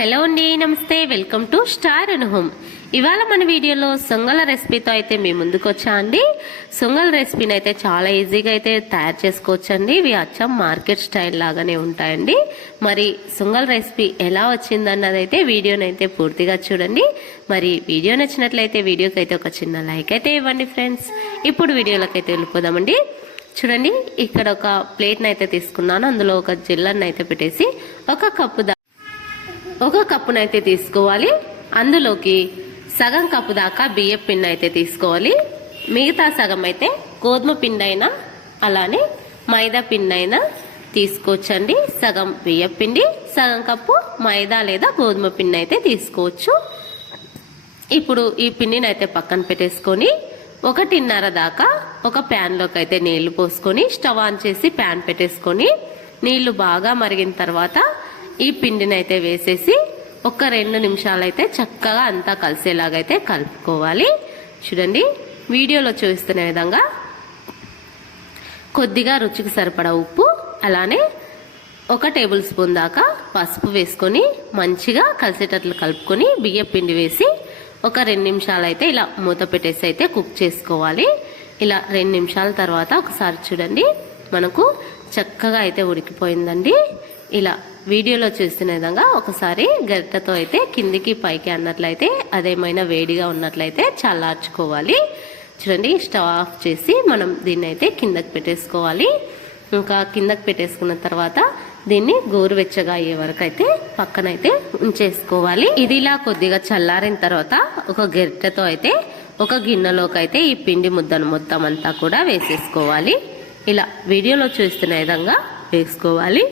Hello అండి, నమస్తే. Welcome to star and home. ఇవాళ మన వీడియోలో సొంగల రెసిపీతో అయితే మీ ముందుకు వచ్చా అండి. సొంగల రెసిపీని అయితే చాలా ఈజీగా అయితే తయారు చేసుకోవచ్చండి. ఇవి అచ్చం మార్కెట్ స్టైల్ లాగానే ఉంటాయండి. మరి సొంగల రెసిపీ ఎలా వచ్చిందన్నది అయితే వీడియోని అయితే పూర్తిగా చూడండి. మరి వీడియో నచ్చినట్లయితే వీడియోకి అయితే ఒక చిన్న లైక్ అయితే ఇవ్వండి ఫ్రెండ్స్. ఇప్పుడు వీడియోలోకి అయితే వెళ్ళిపోదామండి. చూడండి, ఇక్కడ ఒక ప్లేట్ని అయితే తీసుకున్నాను. అందులో ఒక జిల్లర్ని అయితే పెట్టేసి ఒక కప్పునైతే తీసుకోవాలి. అందులోకి సగం కప్పు దాకా బియ్యం పిండి అయితే తీసుకోవాలి. మిగతా సగం అయితే గోధుమ పిండి అయినా అలానే మైదా పిండి అయినా తీసుకోవచ్చండి. సగం బియ్యం పిండి, సగం కప్పు మైదా లేదా గోధుమ పిండి అయితే తీసుకోవచ్చు. ఇప్పుడు ఈ పిండిని అయితే పక్కన పెట్టేసుకొని 1:30 దాకా ఒక ప్యాన్లోకి అయితే నీళ్లు పోసుకొని స్టవ్ ఆన్ చేసి ప్యాన్ పెట్టేసుకొని నీళ్లు బాగా మరిగిన తర్వాత ఈ పిండిని అయితే వేసేసి ఒక 2 నిమిషాలు అయితే చక్కగా అంతా కలిసేలాగైతే కలుపుకోవాలి. చూడండి, వీడియోలో చూస్తున్న విధంగా కొద్దిగా రుచికి సరిపడా ఉప్పు, అలానే 1 టేబుల్ స్పూన్ దాకా పసుపు వేసుకొని మంచిగా కలిసేటట్లు కలుపుకొని బియ్యం పిండి వేసి ఒక 2 నిమిషాలు అయితే ఇలా మూత పెట్టేసి అయితే కుక్ చేసుకోవాలి. ఇలా 2 నిమిషాల తర్వాత ఒకసారి చూడండి, మనకు చక్కగా అయితే ఉడికిపోయిందండి. ఇలా వీడియోలో చూస్తున్న విధంగా ఒకసారి గరిటెతో అయితే కిందికి పైకి అన్నట్లయితే అదేమైనా వేడిగా ఉన్నట్లయితే చల్లార్చుకోవాలి. చూడండి, స్టవ్ ఆఫ్ చేసి మనం దీన్ని అయితే కిందకి పెట్టేసుకోవాలి. ఇంకా కిందకి పెట్టేసుకున్న తర్వాత దీన్ని గోరువెచ్చగా అయ్యే వరకు అయితే పక్కనైతే ఉంచేసుకోవాలి. ఇది ఇలా కొద్దిగా చల్లారిన తర్వాత ఒక గరిటెతో అయితే ఒక గిన్నెలోకి అయితే ఈ పిండి ముద్దను మొత్తం అంతా కూడా వేసేసుకోవాలి. ఇలా వీడియోలో చూస్తున్న విధంగా వేసుకోవాలి.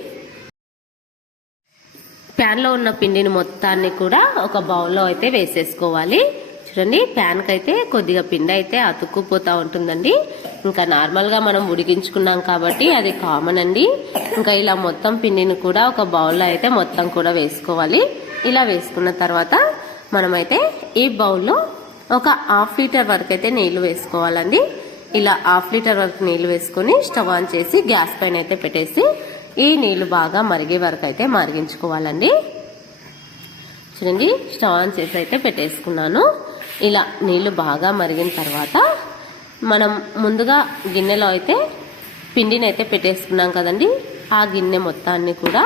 ప్యాన్లో ఉన్న పిండిని మొత్తాన్ని కూడా ఒక బౌల్లో అయితే వేసేసుకోవాలి. చూడండి, ప్యాన్కి అయితే కొద్దిగా పిండి అయితే అతుక్కుపోతూ ఉంటుందండి. ఇంకా నార్మల్గా మనం ఉడికించుకున్నాం కాబట్టి అది కామన్ అండి. ఇంకా ఇలా మొత్తం పిండిని కూడా ఒక బౌల్లో అయితే మొత్తం కూడా వేసుకోవాలి. ఇలా వేసుకున్న తర్వాత మనమైతే ఈ బౌల్లో ఒక 1/2 లీటర్ వరకు అయితే నీళ్లు వేసుకోవాలండి. ఇలా 1/2 లీటర్ వరకు నీళ్లు వేసుకొని స్టవ్ ఆన్ చేసి గ్యాస్ పైన అయితే పెట్టేసి ఈ నీళ్లు బాగా మరిగే వరకు అయితే మరిగించుకోవాలండి. చూడండి, స్టవ్ ఆన్ చేసి అయితే పెట్టేసుకున్నాను. ఇలా నీళ్లు బాగా మరిగిన తర్వాత మనం ముందుగా గిన్నెలో అయితే పిండిని అయితే పెట్టేసుకున్నాం కదండి. ఆ గిన్నె మొత్తాన్ని కూడా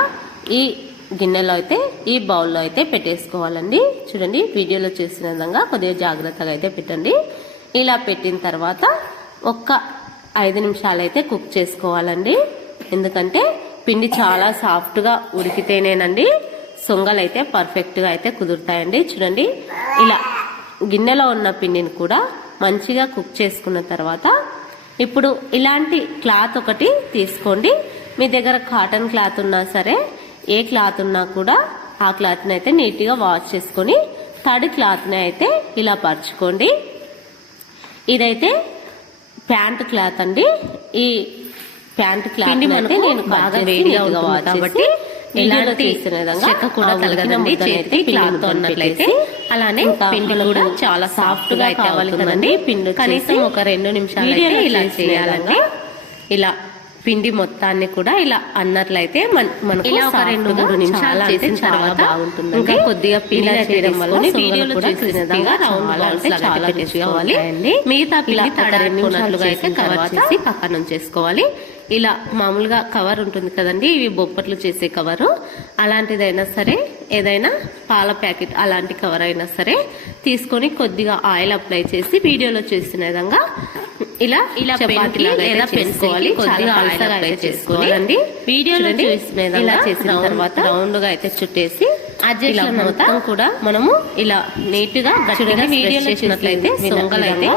ఈ గిన్నెలో అయితే ఈ బౌల్లో అయితే పెట్టేసుకోవాలండి. చూడండి, వీడియోలో చూసిన విధంగా కొద్దిగా జాగ్రత్తగా అయితే పెట్టండి. ఇలా పెట్టిన తర్వాత ఒక్క 5 నిమిషాలు అయితే కుక్ చేసుకోవాలండి. ఎందుకంటే పిండి చాలా సాఫ్ట్గా ఉడికితేనేనండి సొంగలు అయితే పర్ఫెక్ట్గా అయితే కుదురుతాయండి. చూడండి, ఇలా గిన్నెలో ఉన్న పిండిని కూడా మంచిగా కుక్ చేసుకున్న తర్వాత ఇప్పుడు ఇలాంటి క్లాత్ ఒకటి తీసుకోండి. మీ దగ్గర కాటన్ క్లాత్ ఉన్నా సరే, ఏ క్లాత్ ఉన్నా కూడా ఆ క్లాత్ని అయితే నీట్గా వాష్ చేసుకొని తడి క్లాత్ని అయితే ఇలా పరుచుకోండి. ఇదైతే ప్యాంట్ క్లాత్ అండి. ఈ ప్యాంట్ క్లాత్ నేను బాగా వేడిగా ఉంటుంది కాబట్టి ఇలాంటి చెక్క కూడా తలగదండి. చేతి క్లాత్ ఉన్నట్లయితే అలానే పిండి కూడా చాలా సాఫ్ట్ గా అయితే అవ్వాలి కదండి. పిండి కనీసం ఒక 2 నిమిషాలు అయితే ఇలా చేయాలండి. ఇలా పిండి మొత్తాన్ని కూడా ఇలా అన్నట్లయితే మనకు ఇలా ఒక 2-3 నిమిషాలు అయితే చాలా బాగుంటుంది. ఇంకా కొద్దిగా పిండి చేయడం వల్ల వీడియోలో చూసినట్టుగా రౌండ్ బాల్స్ చాలా చేసుకోవాలి. మిగతా పిండి 2 నిమిషాలుగా అయితే కవర్ చేసి పక్కన ఉంచేసుకోవాలి. ఇలా మామూలుగా కవర్ ఉంటుంది కదండి, ఇవి బొప్పట్లు చేసే కవరు, అలాంటిదైనా సరే, ఏదైనా పాల ప్యాకెట్ అలాంటి కవర్ అయినా సరే తీసుకొని కొద్దిగా ఆయిల్ అప్లై చేసి వీడియోలో చూసిన విధంగా ఇలా లేదా పెంచుకోవాలి. కొద్దిగా ఆయిల్ అప్లై చేసుకోవాలండి. వీడియోలో చూసిన విధంగా చేసిన తర్వాత రౌండ్ గా అయితే చుట్టేసి అడ్జస్ట్ మొత్తం కూడా మనము ఇలా నీట్ గా గట్టిగా వీడియోలో చేసినట్లయితే సొంగలు అయితే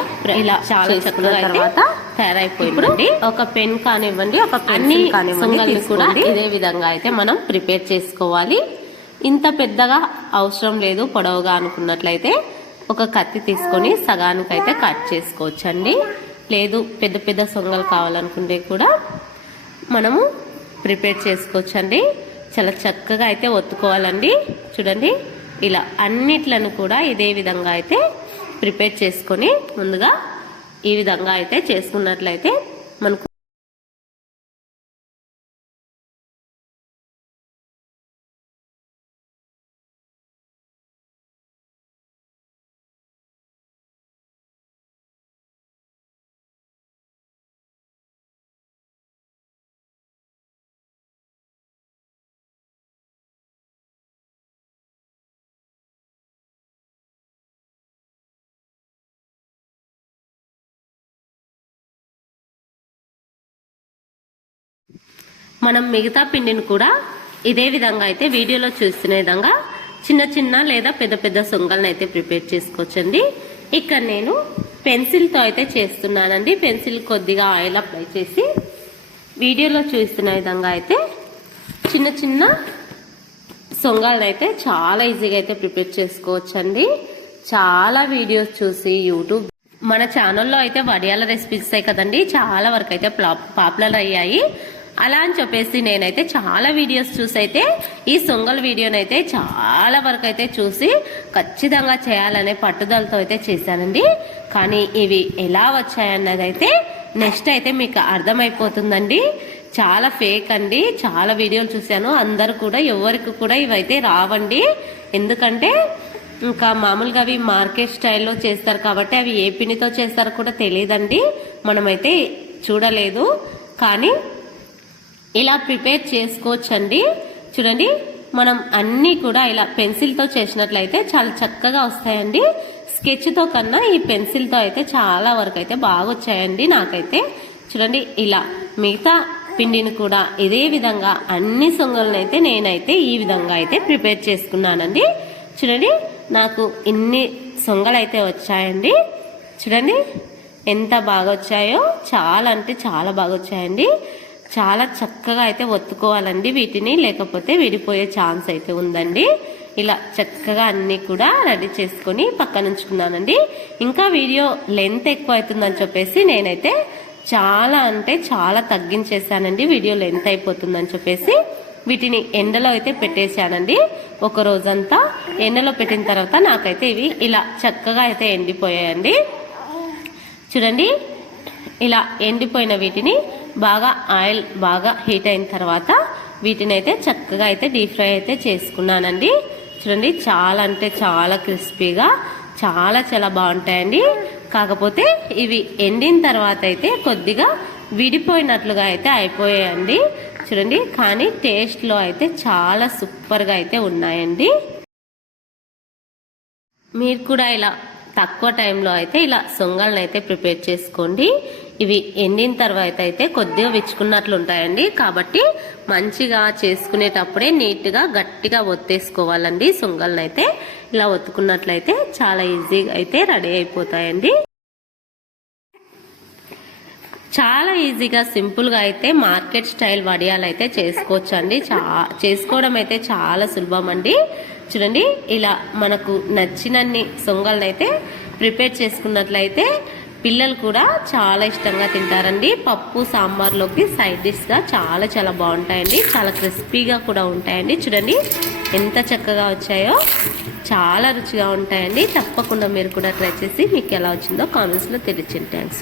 ఇలా చాలా చక్కగా తర్వాత తయారైపోయింది. ఒక పెన్ కానివ్వండి, ఒక అన్ని సొంగల్ని కూడా ఇదే విధంగా అయితే మనం ప్రిపేర్ చేసుకోవాలి. ఇంత పెద్దగా అవసరం లేదు, పొడవుగా అనుకున్నట్లయితే ఒక కత్తి తీసుకొని సగానికైతే కట్ చేసుకోవచ్చండి. లేదు పెద్ద పెద్ద సొంగలు కావాలనుకుంటే కూడా మనము ప్రిపేర్ చేసుకోవచ్చండి. చాలా చక్కగా అయితే ఒత్తుకోవాలండి. చూడండి, ఇలా అన్నిట్లను కూడా ఇదే విధంగా అయితే ప్రిపేర్ చేసుకొని ముందుగా ఈ విధంగా అయితే చేసుకున్నట్లయితే మనకు మనం మిగతా పిండిని కూడా ఇదే విధంగా అయితే వీడియోలో చూస్తున్న విధంగా చిన్న చిన్న లేదా పెద్ద పెద్ద సొంగలను అయితే ప్రిపేర్ చేసుకోవచ్చండి. ఇక్కడ నేను పెన్సిల్తో అయితే చేస్తున్నానండి. పెన్సిల్ కొద్దిగా ఆయిల్ అప్లై చేసి వీడియోలో చూస్తున్న విధంగా అయితే చిన్న చిన్న సొంగలను అయితే చాలా ఈజీగా అయితే ప్రిపేర్ చేసుకోవచ్చండి. చాలా వీడియోస్ చూసి యూట్యూబ్ మన ఛానల్లో అయితే వడియాల రెసిపీస్ కదండి చాలా వరకు అయితే పాపులర్ అయ్యాయి. అలా అని చెప్పేసి నేనైతే చాలా వీడియోస్ చూసి అయితే ఈ సొంగల్ వీడియోనైతే చాలా వరకు అయితే చూసి ఖచ్చితంగా చేయాలనే పట్టుదలతో అయితే చేశానండి. కానీ ఇవి ఎలా వచ్చాయన్నది అయితే నెక్స్ట్ అయితే మీకు అర్థమైపోతుందండి. చాలా ఫేక్ అండి. చాలా వీడియోలు చూశాను, అందరు కూడా ఎవరికి కూడా ఇవైతే రావండి. ఎందుకంటే ఇంకా మామూలుగా అవి మార్కెట్ స్టైల్లో చేస్తారు కాబట్టి అవి ఏ పిండితో చేస్తారో కూడా తెలియదండి. మనమైతే చూడలేదు, కానీ ఇలా ప్రిపేర్ చేసుకోవచ్చండి. చూడండి, మనం అన్నీ కూడా ఇలా పెన్సిల్తో చేసినట్లయితే చాలా చక్కగా వస్తాయండి. స్కెచ్తో కన్నా ఈ పెన్సిల్తో అయితే చాలా వరకు అయితే బాగా వచ్చాయండి నాకైతే. చూడండి, ఇలా మిగతా పిండిని కూడా ఇదే విధంగా అన్ని సొంగలను అయితే నేనైతే ఈ విధంగా అయితే ప్రిపేర్ చేసుకున్నానండి. చూడండి, నాకు ఇన్ని సొంగలు అయితే వచ్చాయండి. చూడండి ఎంత బాగా వచ్చాయో, చాలా అంటే చాలా బాగా వచ్చాయండి. చాలా చక్కగా అయితే ఒత్తుకోవాలండి వీటిని, లేకపోతే విడిపోయే ఛాన్స్ అయితే ఉందండి. ఇలా చక్కగా అన్ని కూడా రెడీ చేసుకొని పక్కన ఉంచుకున్నానండి. ఇంకా వీడియో లెంత్ ఎక్కువ అవుతుందని చెప్పేసి నేనైతే చాలా అంటే చాలా తగ్గించేసానండి. వీడియో లెంత్ అయిపోతుందని చెప్పేసి వీటిని ఎండలో అయితే పెట్టేశానండి. ఒక రోజంతా ఎండలో పెట్టిన తర్వాత నాకైతే ఇవి ఇలా చక్కగా అయితే ఎండిపోయాయండి. చూడండి, ఇలా ఎండిపోయిన వీటిని బాగా ఆయిల్ బాగా హీట్ అయిన తర్వాత వీటిని అయితే చక్కగా అయితే డీప్ ఫ్రై అయితే చేసుకున్నానండి. చూడండి, చాలా అంటే చాలా క్రిస్పీగా చాలా చాలా బాగుంటాయండి. కాకపోతే ఇవి ఎండిన తర్వాత అయితే కొద్దిగా విడిపోయినట్లుగా అయితే అయిపోయాయండి. చూడండి, కానీ టేస్ట్లో అయితే చాలా సూపర్గా అయితే ఉన్నాయండి. మీరు కూడా ఇలా తక్కువ టైంలో అయితే ఇలా సొంగలను అయితే ప్రిపేర్ చేసుకోండి. ఇవి ఎండిన తర్వాత అయితే కొద్దిగా విచ్చుకున్నట్లు ఉంటాయండి. కాబట్టి మంచిగా చేసుకునేటప్పుడే నీట్గా గట్టిగా ఒత్తేసుకోవాలండి. సొంగలను అయితే ఇలా ఒత్తుకున్నట్లయితే చాలా ఈజీగా అయితే రెడీ అయిపోతాయండి. చాలా ఈజీగా సింపుల్గా అయితే మార్కెట్ స్టైల్ వడియాలు అయితే చేసుకోవచ్చండి. చేసుకోవడం అయితే చాలా సులభం అండి. చూడండి, ఇలా మనకు నచ్చినన్ని సొంగలను అయితే ప్రిపేర్ చేసుకున్నట్లయితే పిల్లలు కూడా చాలా ఇష్టంగా తింటారండి. పప్పు సాంబార్లోకి సైడ్ డిష్గా చాలా చాలా బాగుంటాయండి. చాలా క్రిస్పీగా కూడా ఉంటాయండి. చూడండి ఎంత చక్కగా వచ్చాయో, చాలా రుచిగా ఉంటాయండి. తప్పకుండా మీరు కూడా ట్రై చేసి మీకు ఎలా వచ్చిందో కామెంట్స్లో తెలియచేయండి. థ్యాంక్స్.